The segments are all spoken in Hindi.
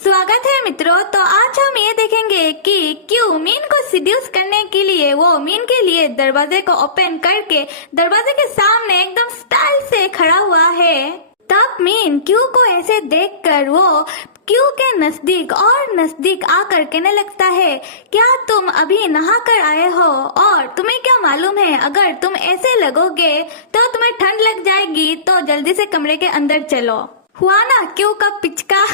स्वागत है मित्रों। तो आज हम ये देखेंगे कि क्यों मीन को सिड्यूस करने के लिए वो मीन के लिए दरवाजे को ओपन करके दरवाजे के सामने एकदम स्टाइल से खड़ा हुआ है। तब मीन क्यों को ऐसे देखकर वो क्यों के नजदीक और नजदीक आकर कहने लगता है, क्या तुम अभी नहा कर आए हो और तुम्हें क्या मालूम है अगर तुम ऐसे लगोगे तो तुम्हें ठंड लग जाएगी, तो जल्दी से कमरे के अंदर चलो। हुआ ना क्यों का पिचका।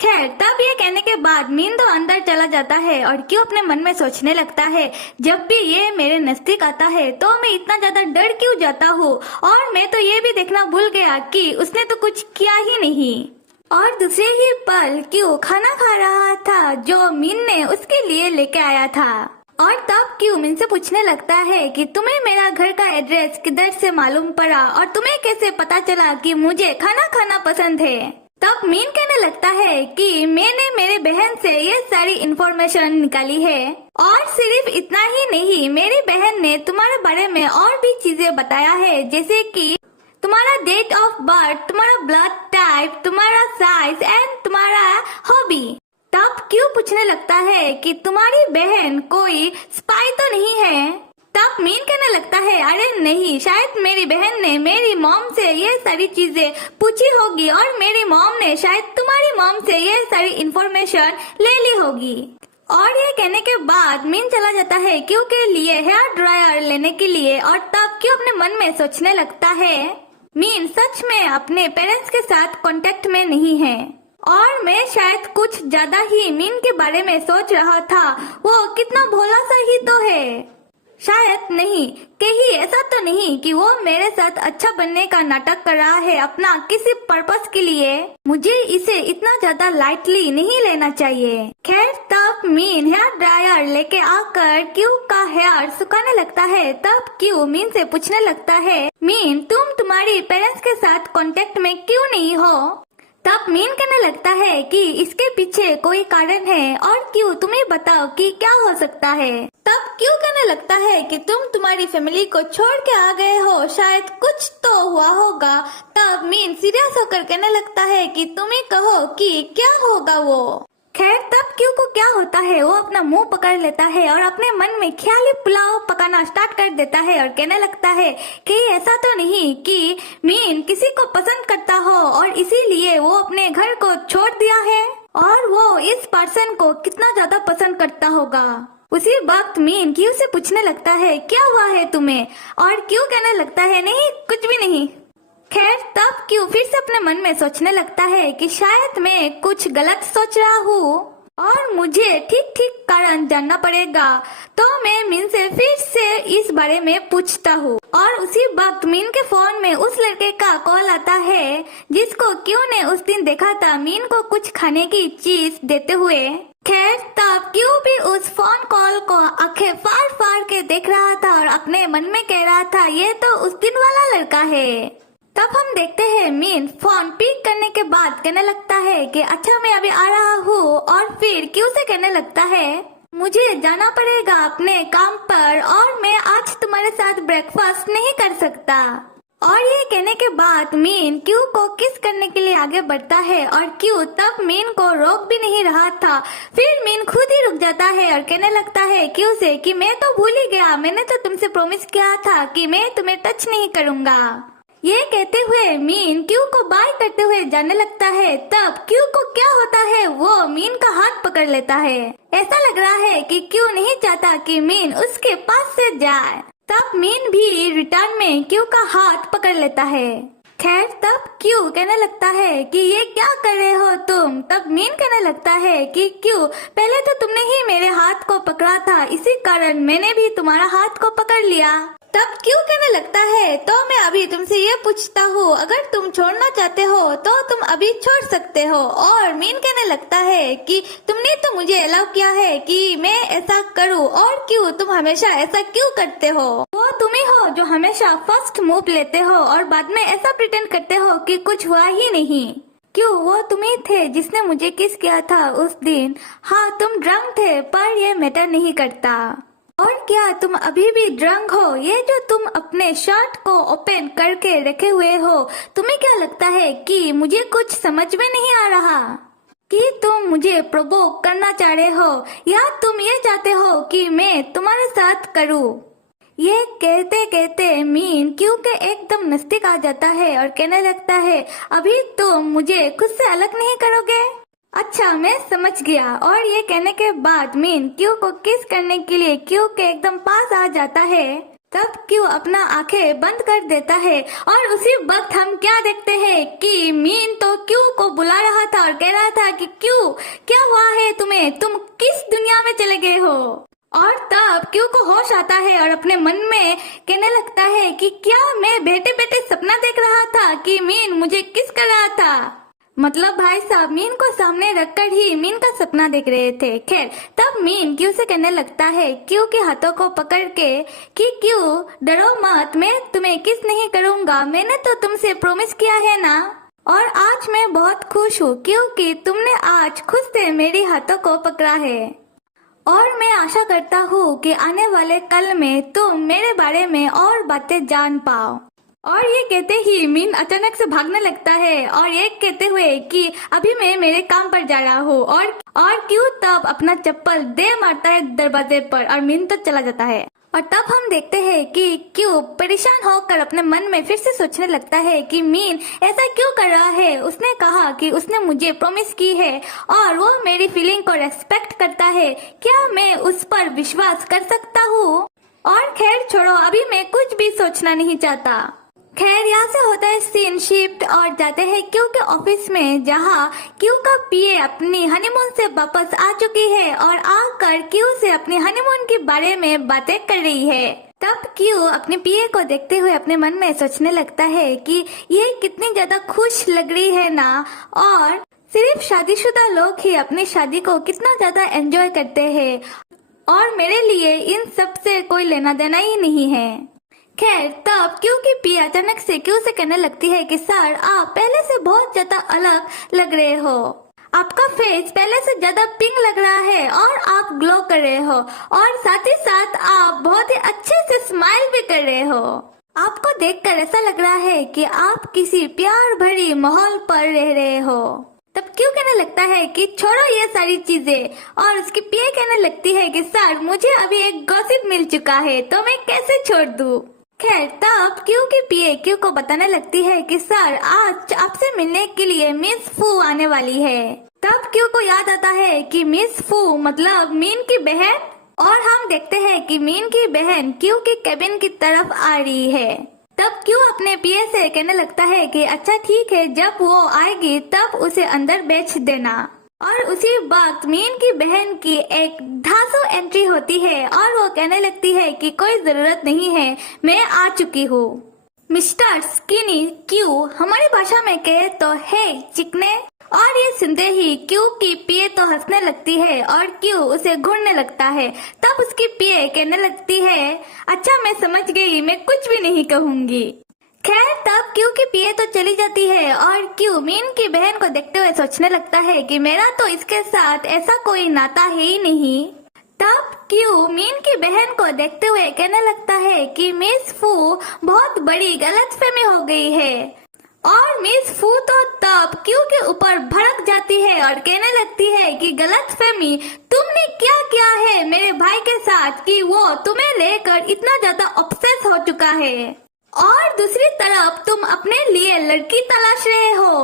खैर, तब ये कहने के बाद मीन तो अंदर चला जाता है और क्यों अपने मन में सोचने लगता है, जब भी ये मेरे नजदीक आता है तो मैं इतना ज्यादा डर क्यों जाता हूँ, और मैं तो ये भी देखना भूल गया कि उसने तो कुछ किया ही नहीं। और दूसरे ही पल क्यों खाना खा रहा था जो मीन ने उसके लिए लेके आया था। और तब क्यों मीन से पूछने लगता है कि तुम्हें मेरा घर का एड्रेस किधर से मालूम पड़ा और तुम्हें कैसे पता चला कि मुझे खाना खाना पसंद है। तब मीन कहने लगता है कि मैंने मेरे बहन से ये सारी इन्फॉर्मेशन निकाली है, और सिर्फ इतना ही नहीं, मेरी बहन ने तुम्हारे बारे में और भी चीजें बताया है, जैसे कि तुम्हारा डेट ऑफ बर्थ, तुम्हारा ब्लड टाइप, तुम्हारा साइज एंड तुम्हारा हॉबी। तब क्यों पूछने लगता है कि तुम्हारी बहन कोई स्पाई तो नहीं है। तब मीन कहने लगता है, अरे नहीं, शायद मेरी बहन ने मेरी मॉम से ये सारी चीजें पूछी होगी और मेरी मॉम ने शायद तुम्हारी मॉम से ये सारी इन्फॉर्मेशन ले ली होगी। और ये कहने के बाद मीन चला जाता है क्यों के लिए हेयर ड्रायर लेने के लिए। और तब क्यों अपने मन में सोचने लगता है, मीन सच में अपने पेरेंट्स के साथ कांटेक्ट में नहीं है, और मैं शायद कुछ ज्यादा ही मीन के बारे में सोच रहा था। वो कितना भोला सा ही तो है। शायद नहीं, कहीं ऐसा तो नहीं कि वो मेरे साथ अच्छा बनने का नाटक कर रहा है अपना किसी पर्पस के लिए। मुझे इसे इतना ज्यादा लाइटली नहीं लेना चाहिए। खैर, तब मीन हेयर ड्रायर लेके आकर क्यू का हेयर सुखाने लगता है। तब क्यू मीन से पूछने लगता है, मीन तुम तुम्हारी पेरेंट्स के साथ कांटेक्ट में क्यों नहीं हो। तब मीन कहने लगता है कि इसके पीछे कोई कारण है, और क्यों तुम्हें बताओ कि क्या हो सकता है। तब क्यों कहने लगता है कि तुम तुम्हारी फैमिली को छोड़ के आ गए हो, शायद कुछ तो हुआ होगा। तब मीन सीरियस होकर कहने लगता है कि तुम्हें कहो कि क्या होगा वो। खैर, तब क्यों को क्या होता है, वो अपना मुंह पकड़ लेता है और अपने मन में ख्याली पुलाव पकाना स्टार्ट कर देता है और कहने लगता है कि ऐसा तो नहीं कि मीन किसी को पसंद करता हो और इसीलिए वो अपने घर को छोड़ दिया है, और वो इस पर्सन को कितना ज्यादा पसंद करता होगा। उसी वक्त मीन क्यों से पूछने लगता है, क्या हुआ है तुम्हें, और क्यों कहने लगता है, नहीं कुछ भी नहीं। खैर, तब क्यों फिर से अपने मन में सोचने लगता है कि शायद मैं कुछ गलत सोच रहा हूँ और मुझे ठीक ठीक कारण जानना पड़ेगा। तो मैं मीन से फिर से इस बारे में पूछता हूँ, और उसी वक्त मीन के फोन में उस लड़के का कॉल आता है जिसको क्यों ने उस दिन देखा था मीन को कुछ खाने की चीज देते हुए। खैर, तब क्यों भी उस फोन कॉल को आंखें फाड़ फाड़ के देख रहा था और अपने मन में कह रहा था, ये तो उस दिन वाला लड़का है। तब हम देखते हैं मीन फोन पिक करने के बाद कहने लगता है कि अच्छा मैं अभी आ रहा हूँ, और फिर क्यों से कहने लगता है, मुझे जाना पड़ेगा अपने काम पर और मैं आज तुम्हारे साथ ब्रेकफास्ट नहीं कर सकता। और ये कहने के बाद मीन क्यू को किस करने के लिए आगे बढ़ता है, और क्यू तब मीन को रोक भी नहीं रहा था। फिर मीन खुद ही रुक जाता है और कहने लगता है क्यू से कि मैं तो भूल ही गया, मैंने तो तुमसे प्रॉमिस किया था कि मैं तुम्हें टच नहीं करूँगा। ये कहते हुए मीन क्यू को बाय करते हुए जाने लगता है। तब क्यू को क्या होता है, वो मीन का हाथ पकड़ लेता है। ऐसा लग रहा है कि क्यू नहीं चाहता कि मीन उसके पास से जाए। तब मीन भी रिटर्न में क्यू का हाथ पकड़ लेता है। खैर, तब क्यू कहने लगता है कि ये क्या कर रहे हो तुम। तब मीन कहने लगता है कि क्यू, पहले तो तुमने ही मेरे हाथ को पकड़ा था, इसी कारण मैंने भी तुम्हारा हाथ को पकड़ लिया। तब क्यों कहने लगता है, तो मैं अभी तुमसे ये पूछता हूँ, अगर तुम छोड़ना चाहते हो तो तुम अभी छोड़ सकते हो। और मीन कहने लगता है कि तुमने तो मुझे अलाउ किया है कि मैं ऐसा करूँ, और क्यों तुम हमेशा ऐसा क्यों करते हो। वो तुम ही हो जो हमेशा फर्स्ट मूव लेते हो और बाद में ऐसा प्रिटेंड करते हो कि कुछ हुआ ही नहीं। क्यों, वो तुम ही थे जिसने मुझे किस किया था उस दिन। हाँ, तुम ड्रंक थे, पर ये मैटर नहीं करता। और क्या तुम अभी भी ड्रंक हो। ये जो तुम अपने शर्ट को ओपन करके रखे हुए हो, तुम्हें क्या लगता है कि मुझे कुछ समझ में नहीं आ रहा। कि तुम मुझे प्रोवोक करना चाह रहे हो या तुम ये चाहते हो कि मैं तुम्हारे साथ करूं। ये कहते कहते मीन क्यू के एकदम नजदीक आ जाता है और कहने लगता है, अभी तुम मुझे खुद से अलग नहीं करोगे? अच्छा, मैं समझ गया। और ये कहने के बाद मीन क्यू को किस करने के लिए क्यू के एकदम पास आ जाता है। तब क्यू अपना आंखें बंद कर देता है और उसी वक्त हम क्या देखते हैं कि मीन तो क्यू को बुला रहा था और कह रहा था कि क्यू, क्या हुआ है तुम्हें, तुम किस दुनिया में चले गए हो। और तब क्यू को होश आता है और अपने मन में कहने लगता है कि क्या मैं बैठे बैठे सपना देख रहा था कि मीन मुझे किस कर रहा था। मतलब भाई साहब मीन को सामने रखकर ही मीन का सपना देख रहे थे। खैर, तब मीन क्यू से कहने लगता है क्यू के हाथों को पकड़ के कि क्यू डरो मत, मैं तुम्हें किस नहीं करूँगा, मैंने तो तुमसे प्रॉमिस किया है ना। और आज मैं बहुत खुश हूँ क्योंकि तुमने आज खुद से मेरे हाथों को पकड़ा है। और मैं आशा करता हूँ कि आने वाले कल में तुम मेरे बारे में और बातें जान पाओ। और ये कहते ही मीन अचानक से भागने लगता है और ये कहते हुए कि अभी मैं मेरे काम पर जा रहा हूँ। और क्यू तब अपना चप्पल दे मारता है दरवाजे पर और मीन तो चला जाता है। और तब हम देखते हैं कि क्यू परेशान होकर अपने मन में फिर से सोचने लगता है कि मीन ऐसा क्यों कर रहा है। उसने कहा कि उसने मुझे प्रॉमिस की है और वो मेरी फीलिंग को रेस्पेक्ट करता है, क्या मैं उस पर विश्वास कर सकता हूँ। और खैर छोड़ो, अभी मैं कुछ भी सोचना नहीं चाहता। खैर, यहाँ से होता है सीन शिफ्ट और जाते हैं क्यू के ऑफिस में, जहाँ क्यू का पीए अपनी हनीमून से वापस आ चुकी है और आकर क्यू से अपनी हनीमून के बारे में बातें कर रही है। तब क्यू अपने पीए को देखते हुए अपने मन में सोचने लगता है कि ये कितनी ज्यादा खुश लग रही है ना, और सिर्फ शादीशुदा लोग ही अपनी शादी को कितना ज्यादा एंजॉय करते हैं और मेरे लिए इन सब से कोई लेना देना ही नहीं है। खैर, तब क्यू की पी अचानक से क्यू से कहने लगती है कि सर, आप पहले से बहुत ज्यादा अलग लग रहे हो, आपका फेस पहले से ज्यादा पिंक लग रहा है और आप ग्लो कर रहे हो और साथ ही साथ आप बहुत ही अच्छे से स्माइल भी कर रहे हो। आपको देखकर ऐसा लग रहा है कि आप किसी प्यार भरी माहौल पर रह रहे हो। तब क्यू कहने लगता है कि छोड़ो ये सारी चीजें, और उसकी पीए कहने लगती है कि सर, मुझे अभी एक गॉसिप मिल चुका है तो मैं कैसे छोड़ दूं। खैर, तब क्यू की पीए क्यू को बताने लगती है कि सर, आज आपसे मिलने के लिए मिस फू आने वाली है। तब क्यू को याद आता है कि मिस फू मतलब मीन की बहन, और हम देखते हैं कि मीन की बहन क्यू की केबिन की तरफ आ रही है। तब क्यू अपने पीए से कहने लगता है कि अच्छा ठीक है, जब वो आएगी तब उसे अंदर भेज देना। और उसी वक्त मीन की बहन की एक धांसू एंट्री होती है और वो कहने लगती है कि कोई जरूरत नहीं है, मैं आ चुकी हूँ। मिस्टर स्किनी क्यू, हमारी भाषा में कहे तो है चिकने। और ये सुनते ही क्यू की पीए तो हंसने लगती है और क्यू उसे घूरने लगता है। तब उसकी पीए कहने लगती है, अच्छा मैं समझ गई, मैं कुछ भी नहीं कहूँगी। खैर, तब क्यू की पीए तो चली जाती है और क्यू मीन की बहन को देखते हुए सोचने लगता है कि मेरा तो इसके साथ ऐसा कोई नाता है ही नहीं। तब क्यू मीन की बहन को देखते हुए कहने लगता है कि मिस फू बहुत बड़ी गलतफहमी हो गई है। और मिस फू तो तब क्यू के ऊपर भड़क जाती है और कहने लगती है कि गलतफहमी, तुमने क्या किया है मेरे भाई के साथ कि वो तुम्हें लेकर इतना ज्यादा ऑब्सेस हो चुका है, और दूसरी तरफ तुम अपने लिए लड़की तलाश रहे हो,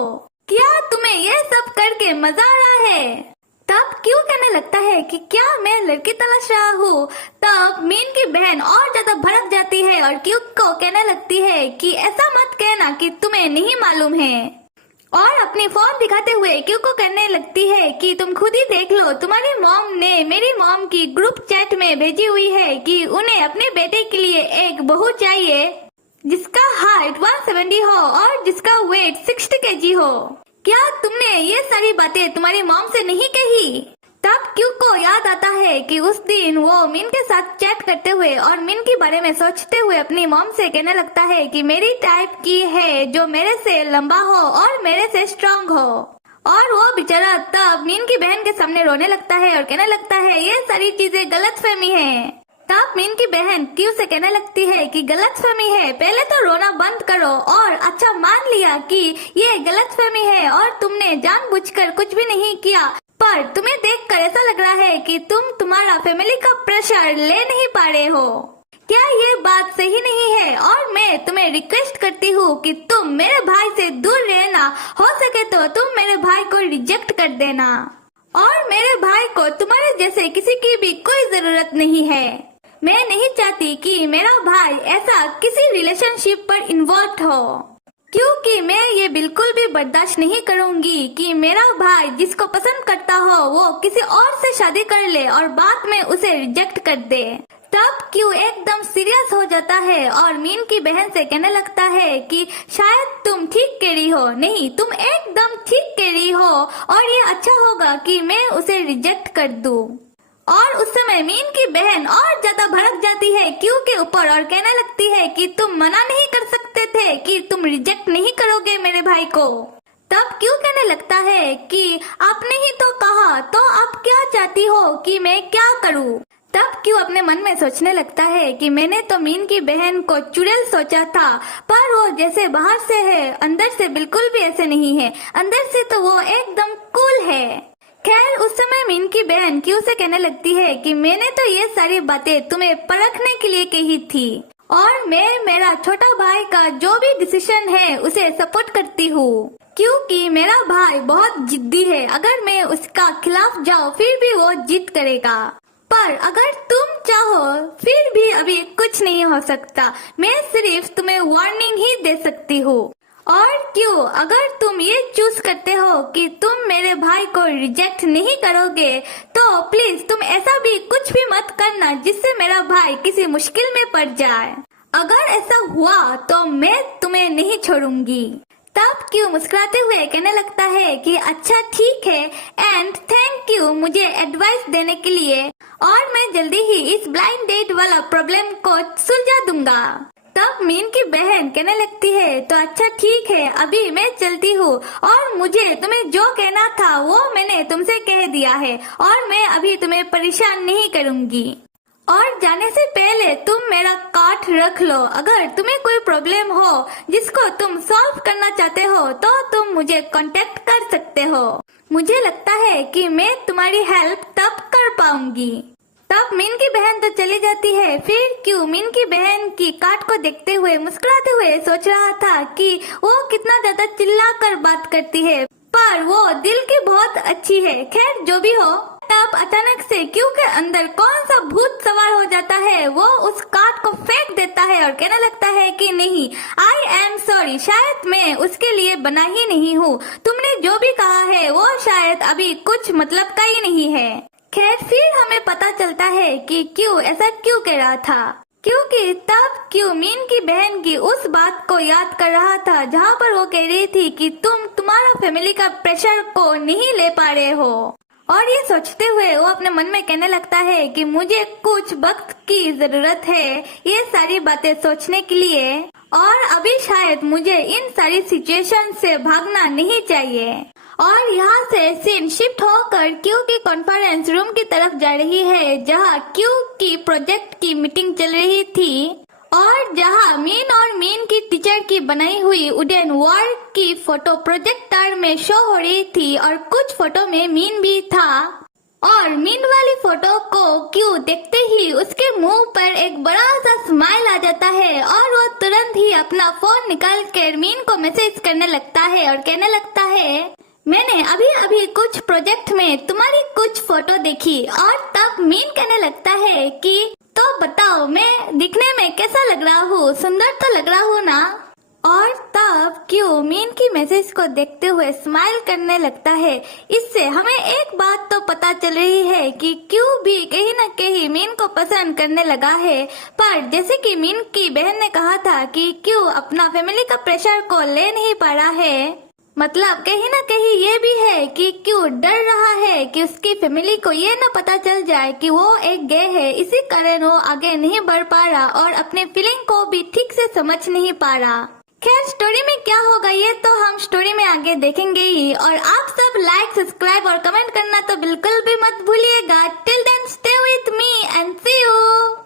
क्या तुम्हें ये सब करके मजा आ रहा है। तब क्यू कहने लगता है कि क्या मैं लड़की तलाश रहा हूँ। तब मीन की बहन और ज्यादा भड़क जाती है और क्यू को कहने लगती है कि ऐसा मत कहना कि तुम्हें नहीं मालूम है, और अपनी फोन दिखाते हुए क्यू को कहने लगती है कि तुम खुद ही देख लो, तुम्हारी मॉम ने मेरी मॉम की ग्रुप चैट में भेजी हुई है कि उन्हें अपने बेटे के लिए एक बहू चाहिए जिसका हाइट 170 हो और जिसका वेट 60 केजी हो। क्या तुमने ये सारी बातें तुम्हारी मॉम से नहीं कही। तब क्यू को याद आता है कि उस दिन वो मिन के साथ चैट करते हुए और मिन के बारे में सोचते हुए अपनी मॉम से कहने लगता है कि मेरी टाइप की है जो मेरे से लंबा हो और मेरे से स्ट्रांग हो। और वो बेचारा तब मिन की बहन के सामने रोने लगता है और कहने लगता है ये सारी चीजें गलतफहमी है। तब मीन की बहन क्यू से कहने लगती है कि गलतफहमी है, पहले तो रोना बंद करो और अच्छा मान लिया कि ये गलतफहमी है और तुमने जानबूझकर कुछ भी नहीं किया, पर तुम्हें देखकर ऐसा लग रहा है कि तुम तुम्हारा फैमिली का प्रेशर ले नहीं पा रहे हो। क्या ये बात सही नहीं है? और मैं तुम्हें रिक्वेस्ट करती हूँ कि तुम मेरे भाई से दूर रहना, हो सके तो तुम मेरे भाई को रिजेक्ट कर देना और मेरे भाई को तुम्हारे जैसे किसी की भी कोई जरूरत नहीं है। मैं नहीं चाहती कि मेरा भाई ऐसा किसी रिलेशनशिप पर इन्वॉल्व हो, क्योंकि मैं ये बिल्कुल भी बर्दाश्त नहीं करूंगी कि मेरा भाई जिसको पसंद करता हो वो किसी और से शादी कर ले और बाद में उसे रिजेक्ट कर दे। तब क्यू एकदम सीरियस हो जाता है और मीन की बहन से कहने लगता है कि शायद तुम ठीक कह रही हो, नहीं तुम एकदम ठीक कह रही हो और ये अच्छा होगा कि मैं उसे रिजेक्ट कर दूं। और उस समय मीन की बहन और ज्यादा भड़क जाती है क्यू के ऊपर और कहने लगती है कि तुम मना नहीं कर सकते थे कि तुम रिजेक्ट नहीं करोगे मेरे भाई को। तब क्यू कहने लगता है कि आपने ही तो कहा, तो आप क्या चाहती हो कि मैं क्या करूं? तब क्यू अपने मन में सोचने लगता है कि मैंने तो मीन की बहन को चुड़ैल सोचा था, पर वो जैसे बाहर से है अंदर से बिल्कुल भी ऐसे नहीं है, अंदर से तो वो एकदम कूल है। खैर उस समय मीन की बहन क्यू से कहने लगती है कि मैंने तो ये सारी बातें तुम्हें परखने के लिए कही थी और मैं मेरा छोटा भाई का जो भी डिसीजन है उसे सपोर्ट करती हूँ, क्योंकि मेरा भाई बहुत जिद्दी है। अगर मैं उसका खिलाफ जाऊँ फिर भी वो जिद करेगा, पर अगर तुम चाहो फिर भी अभी कुछ नहीं हो सकता, मैं सिर्फ तुम्हें वार्निंग ही दे सकती हूँ। और क्यों अगर तुम ये चूज करते हो कि तुम मेरे भाई को रिजेक्ट नहीं करोगे तो प्लीज तुम ऐसा भी कुछ भी मत करना जिससे मेरा भाई किसी मुश्किल में पड़ जाए। अगर ऐसा हुआ तो मैं तुम्हें नहीं छोड़ूंगी। तब क्यों मुस्कुराते हुए कहने लगता है कि अच्छा ठीक है एंड थैंक यू मुझे एडवाइस देने के लिए, और मैं जल्दी ही इस ब्लाइंड डेट वाला प्रॉब्लम को सुलझा दूंगा। तब मीन की बहन कहने लगती है तो अच्छा ठीक है अभी मैं चलती हूँ और मुझे तुम्हें जो कहना था वो मैंने तुमसे कह दिया है और मैं अभी तुम्हें परेशान नहीं करूँगी। और जाने से पहले तुम मेरा कार्ड रख लो, अगर तुम्हें कोई प्रॉब्लम हो जिसको तुम सॉल्व करना चाहते हो तो तुम मुझे कांटेक्ट कर सकते हो। मुझे लगता है कि मैं तुम्हारी हेल्प तब कर पाऊंगी। तब मीन की बहन तो चली जाती है। फिर क्यों मीन की बहन की कार्ड को देखते हुए मुस्कुराते हुए सोच रहा था कि वो कितना ज्यादा चिल्लाकर बात करती है, पर वो दिल की बहुत अच्छी है। खैर जो भी हो, तब अचानक से क्यू के अंदर कौन सा भूत सवार हो जाता है। वो उस कार्ड को फेंक देता है और कहने लगता है कि नहीं, आई एम सॉरी, शायद मैं उसके लिए बना ही नहीं हूँ। तुमने जो भी कहा है वो शायद अभी कुछ मतलब का ही नहीं है। खैर फिर हमें पता चलता है कि क्यू ऐसा क्यों कह रहा था, क्योंकि तब क्यू मीन की बहन की उस बात को याद कर रहा था जहाँ पर वो कह रही थी कि तुम तुम्हारा फैमिली का प्रेशर को नहीं ले पा रहे हो। और ये सोचते हुए वो अपने मन में कहने लगता है कि मुझे कुछ वक्त की जरूरत है ये सारी बातें सोचने के लिए, और अभी शायद मुझे इन सारी सिचुएशन से भागना नहीं चाहिए। और यहाँ से सीन शिफ्ट होकर क्यू की कॉन्फ्रेंस रूम की तरफ जा रही है, जहाँ क्यू की प्रोजेक्ट की मीटिंग चल रही थी और जहाँ मीन और मीन की टीचर की बनाई हुई वुडन वर्ल्ड की फोटो प्रोजेक्टर में शो हो रही थी और कुछ फोटो में मीन भी था। और मीन वाली फोटो को क्यू देखते ही उसके मुंह पर एक बड़ा सा स्माइल आ जाता है और वो तुरंत ही अपना फोन निकाल कर मीन को मैसेज करने लगता है और कहने लगता है मैंने अभी अभी कुछ प्रोजेक्ट में तुम्हारी कुछ फोटो देखी। और तब मीन कहने लगता है कि तो बताओ मैं दिखने में कैसा लग रहा हूँ, सुंदर तो लग रहा हूँ ना। और तब क्यों मीन की मैसेज को देखते हुए स्माइल करने लगता है। इससे हमें एक बात तो पता चल रही है कि क्यों भी कहीं न कहीं मीन को पसंद करने लगा है, पर जैसे कि मीन की बहन ने कहा था कि क्यों अपना फैमिली का प्रेशर को ले नहीं पा रहा है, मतलब कहीं ना कहीं ये भी है कि क्यों डर रहा है कि उसकी फैमिली को ये न पता चल जाए कि वो एक गे है, इसी कारण वो आगे नहीं बढ़ पा रहा और अपने फीलिंग को भी ठीक से समझ नहीं पा रहा। खैर स्टोरी में क्या होगा ये तो हम स्टोरी में आगे देखेंगे ही, और आप सब लाइक सब्सक्राइब और कमेंट करना तो बिल्कुल भी मत भूलिएगा। Till then stay with me and see you.